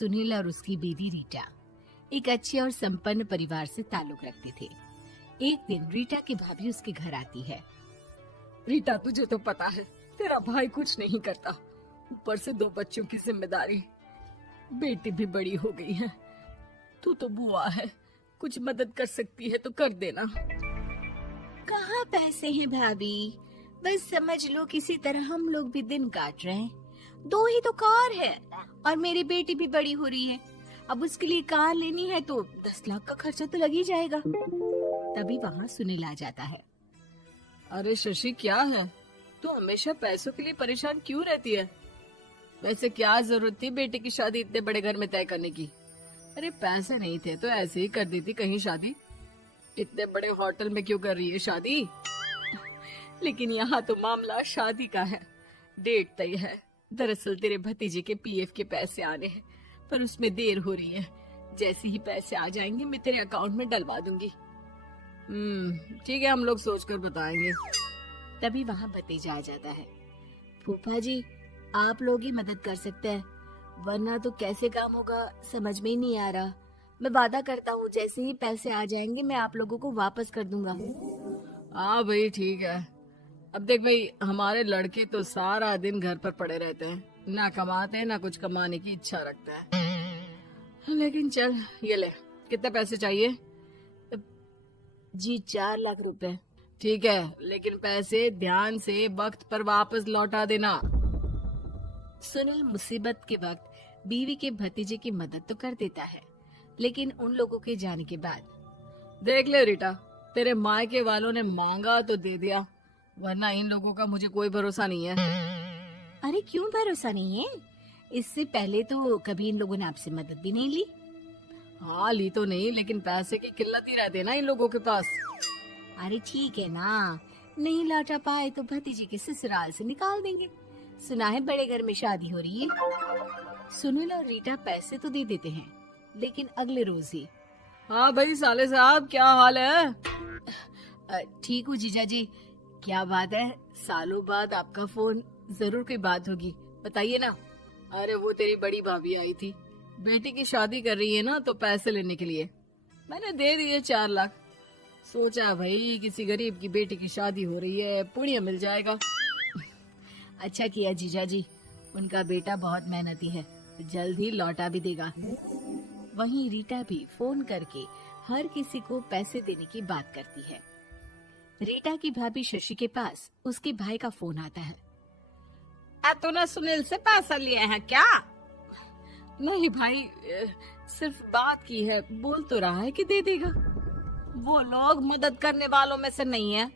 सुनील और उसकी बेटी रीटा एक अच्छे और संपन्न परिवार से ताल्लुक रखते थे। एक दिन रीटा की भाभी उसके घर आती है। रीटा, तुझे तो पता है तेरा भाई कुछ नहीं करता, ऊपर से 2 बच्चों की जिम्मेदारी, बेटी भी बड़ी हो गई है। तू तो बुआ है, कुछ मदद कर सकती है तो कर देना। कहाँ पैसे हैं भाभी, बस समझ लो किसी तरह हम लोग भी दिन काट रहे हैं। 2 ही तो कार है और मेरी बेटी भी बड़ी हो रही है। अब उसके लिए कार लेनी है तो 10 लाख का खर्चा तो लग ही जाएगा। तभी वहाँ सुनील आ जाता है। अरे शशि, क्या है, तू हमेशा पैसों के लिए परेशान क्यों रहती है? वैसे क्या जरूरत थी बेटी की शादी इतने बड़े घर में तय करने की? अरे पैसे नहीं थे तो ऐसे ही कर देती कहीं शादी। इतने बड़े होटल में क्यों कर रही है शादी? लेकिन यहाँ तो मामला शादी का है, डेट तय है। दरअसल तेरे भतीजे के पीएफ के पैसे आने हैं, पर उसमें देर हो रही है। जैसे ही पैसे आ जाएंगे मैं तेरे अकाउंट में डलवा दूंगी। ठीक है, हम लोग सोचकर बताएंगे। तभी वहाँ भतीजा आ जाता है। फूफा जी, आप लोग ही मदद कर सकते हैं, वरना तो कैसे काम होगा समझ में ही नहीं आ रहा। मैं वादा करता हूँ जैसे ही पैसे आ जाएंगे मैं आप लोगों को वापस कर दूंगा। हाँ भाई ठीक है। अब देख भाई, हमारे लड़के तो सारा दिन घर पर पड़े रहते हैं, ना कमाते हैं ना कुछ कमाने की इच्छा रखते हैं। लेकिन चल ये ले, कितने पैसे चाहिए? जी 4 लाख रुपए। ठीक है, लेकिन पैसे ध्यान से वक्त पर वापस लौटा देना। सुनील मुसीबत के वक्त बीवी के भतीजे की मदद तो कर देता है, लेकिन उन लोगों के जाने के बाद देख ले रीटा, तेरे मायके वालों ने मांगा तो दे दिया, वरना इन लोगों का मुझे कोई भरोसा नहीं है। अरे क्यों भरोसा नहीं है? इससे पहले तो कभी इन लोगों ने आपसे मदद भी नहीं ली। हाँ ली तो नहीं, लेकिन पैसे की किल्लत ही रहती है ना इन लोगों के पास। अरे ठीक है ना, नहीं लौटा पाए तो भतीजे के ससुराल से निकाल देंगे। सुना है बड़े घर में शादी हो रही है। सुनील और रीटा पैसे तो दे देते हैं, लेकिन अगले रोज ही। हाँ भाई साले साहब, क्या हाल है? ठीक हूँ जीजा जी। क्या बात है, सालों बाद आपका फोन, जरूर कोई बात होगी, बताइए ना। अरे वो तेरी बड़ी भाभी आई थी, बेटी की शादी कर रही है ना, तो पैसे लेने के लिए मैंने दे दिए 4 लाख। सोचा भाई किसी गरीब की बेटी की शादी हो रही है, पुण्य मिल जाएगा। अच्छा किया जीजा जी, उनका बेटा बहुत मेहनती है, जल्द ही लौटा भी देगा। वहीं रीटा भी फोन करके हर किसी को पैसे देने की बात करती है। रीटा की भाभी शशि के पास उसके भाई का फोन आता है। तूने सुनील से पैसा लिया है क्या? नहीं भाई, सिर्फ बात की है, बोल तो रहा है कि दे देगा। वो लोग मदद करने वालों में से नहीं है,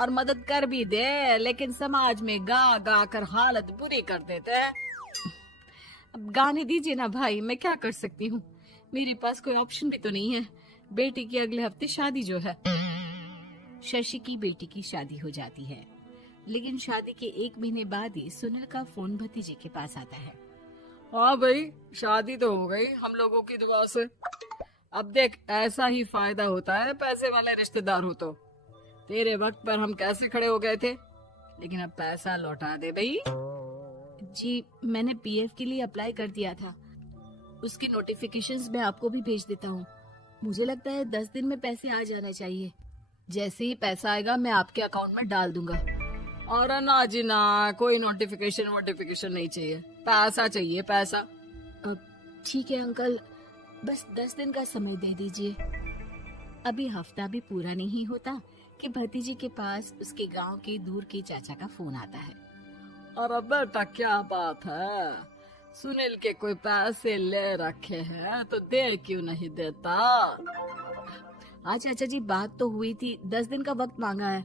और मदद कर भी दे लेकिन समाज में गा गा कर हालत बुरी कर देते हैं। अब गाने दीजिए ना भाई, मैं क्या कर सकती हूँ, मेरे पास कोई ऑप्शन भी तो नहीं है। बेटी की अगले हफ्ते शादी जो है। शशि की बेटी की शादी हो जाती है, लेकिन शादी के 1 महीने बाद ही सुनील का फोन भतीजे के पास आता है। हाँ भाई, शादी तो हो गई हम लोगों की दुआ से। अब देख, ऐसा ही फायदा होता है पैसे वाले रिश्तेदार हो तो। तेरे वक्त पर हम कैसे खड़े हो गए थे, लेकिन अब पैसा लौटा दे भाई। जी मैंने पीएफ के लिए अप्लाई कर दिया था, उसकी नोटिफिकेशंस मैं आपको भी भेज देता हूँ। मुझे लगता है 10 दिन में पैसे आ जाना चाहिए। जैसे ही पैसा आएगा मैं आपके अकाउंट में डाल दूंगा। और ना जी ना, कोई नोटिफिकेशन नहीं चाहिए, पैसा चाहिए पैसा। ठीक है अंकल, बस 10 दिन का समय दे दीजिए। अभी हफ्ता भी पूरा नहीं होता कि भतीजे के पास उसके गांव के दूर के चाचा का फोन आता है। अरे बेटा क्या बात है, सुनील के कोई पैसे ले रखे हैं तो दे क्यों नहीं देता? हाँ चाचा जी, बात तो हुई थी, 10 दिन का वक्त मांगा है,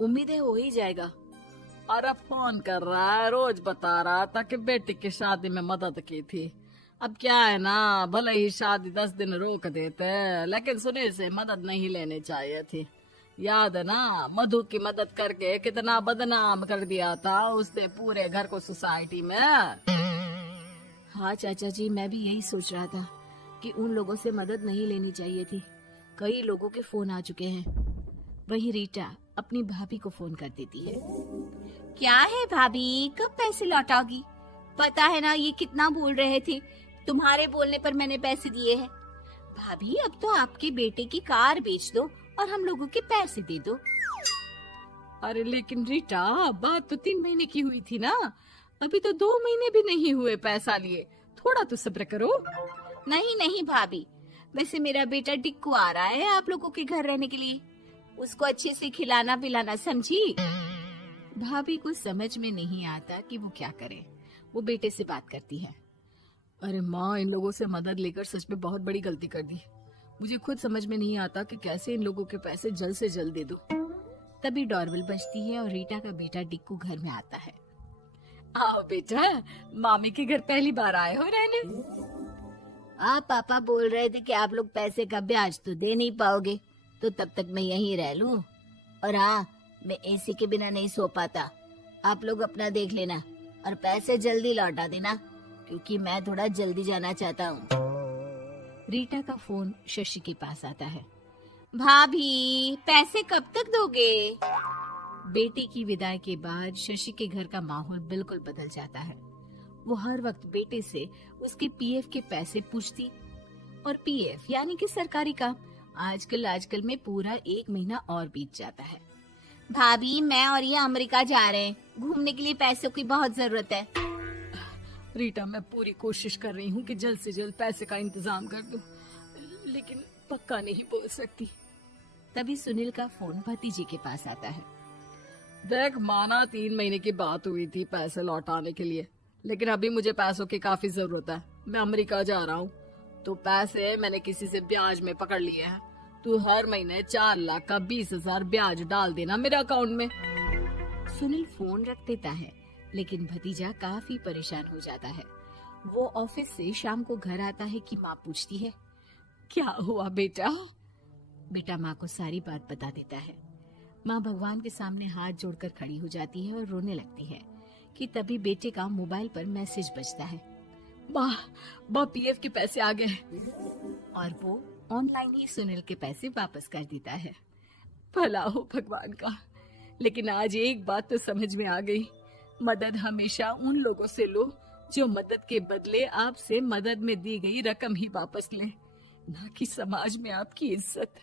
उम्मीद है हो ही जाएगा। अरे फोन कर रहा है, रोज बता रहा था कि बेटी की शादी में मदद की थी। अब क्या है ना, भले ही शादी 10 दिन रोक देते, लेकिन सुनील से मदद नहीं लेनी चाहिए थी। याद है ना, मधु की मदद करके कितना बदनाम कर दिया था उसने पूरे घर को सोसाइटी में। हाँ चाचा जी, मैं भी यही सोच रहा था कि उन लोगों से मदद नहीं लेनी चाहिए थी। कई लोगों के फोन आ चुके हैं। वही रीटा अपनी भाभी को फोन कर देती है। क्या है भाभी, कब पैसे लौटाओगी? पता है ना ये कितना बोल रहे थे तुम्हारे बोलने पर मैंने पैसे दिए हैं। भाभी अब तो आपके बेटे की कार बेच दो और हम लोगों के पैसे दे दो। अरे लेकिन रीटा, बात तो 3 महीने की हुई थी ना, अभी तो 2 महीने भी नहीं हुए पैसा लिए, थोड़ा तो सब्र करो। नहीं नहीं भाभी, वैसे मेरा बेटा टिक्कू आ रहा है आप लोगों के घर रहने के लिए, उसको अच्छे से खिलाना पिलाना, समझी? भाभी को समझ में नहीं आता कि वो क्या करे। वो बेटे से बात करती है। अरे माँ, इन लोगों से मदद लेकर सच में बहुत बड़ी गलती कर दी। मुझे खुद समझ में नहीं आता कि कैसे इन लोगों के पैसे जल्द से जल्द दे दूं। तभी डोरबेल बजती है और रीटा का बेटा टिक्कू घर में आता है। आओ बेटा, मामी के घर पहली बार आए हो रहने? आप पापा बोल रहे थे कि आप लोग पैसे का ब्याज तो दे नहीं पाओगे, तो तब तक मैं यहीं रह लूं। और हाँ, मैं एसी के बिना नहीं सो पाता। आप लोग अपना देख लेना और पैसे जल्दी लौटा देना, क्योंकि मैं थोड़ा जल्दी जाना चाहता हूँ। रीटा का फोन शशि के पास आता है। भाभी, पैसे कब तक दोगे? बेटे की विदाई के बाद शशि के घर का माहौल बिल्कुल बदल जाता है। वो हर वक्त बेटे से उसके पीएफ के पैसे पूछती, और पीएफ यानी कि सरकारी काम आजकल में पूरा 1 महीना और बीत जाता है। भाभी, मैं और ये अमेरिका जा रहे हैं, घूमने के लिए पैसों की बहुत जरूरत है। रीटा, मैं पूरी कोशिश कर रही हूँ कि जल्द से जल्द पैसे का इंतजाम कर दूं, लेकिन पक्का नहीं बोल सकती। तभी सुनील का फोन भतीजे के पास आता है। देख माना 3 महीने की बात हुई थी पैसे लौटाने के लिए, लेकिन अभी मुझे पैसों की काफी जरूरत है। मैं अमेरिका जा रहा हूँ, तो पैसे मैंने किसी से ब्याज में पकड़ लिए हैं। तू हर महीने 4 लाख का 20,000 ब्याज डाल देना मेरे अकाउंट में। सुनील फोन रख देता है, लेकिन भतीजा काफी परेशान हो जाता है। वो ऑफिस से शाम को घर आता है कि माँ पूछती है, क्या हुआ बेटा? बेटा माँ को सारी बात बता देता है। माँ भगवान के सामने हाथ जोड़कर खड़ी हो जाती है और रोने लगती है कि तभी बेटे का मोबाइल पर मैसेज बजता है। माँ, पीएफ के पैसे आ गए। और वो ऑनलाइन ही सुनील के पैसे वापस कर देता है। भला हो भगवान का। लेकिन आज एक बात तो समझ में आ गई, मदद हमेशा उन लोगों से लो जो मदद के बदले आपसे मदद में दी गई रकम ही वापस लें, ना कि समाज में आपकी इज्जत।